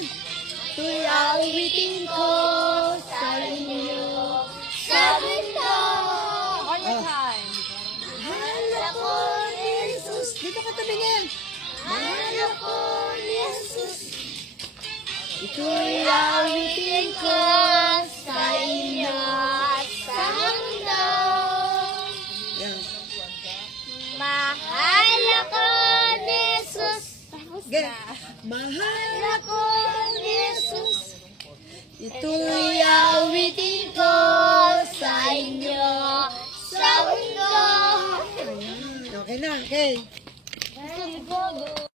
na. Ito'y awitin ko sa inyo sa mundo. One more time. Mahal ako ni Jesus. Dito ka tumingin. Mahal ako ni Jesus. Ito'y awitin ko sa inyo sa mundo. Yan. Mahal ako ni Jesus. Again. Mahal. Ako ni Jesus. Ito'y Awitin ko sa inyo sa mundo. Ayan. Okay na. Okay.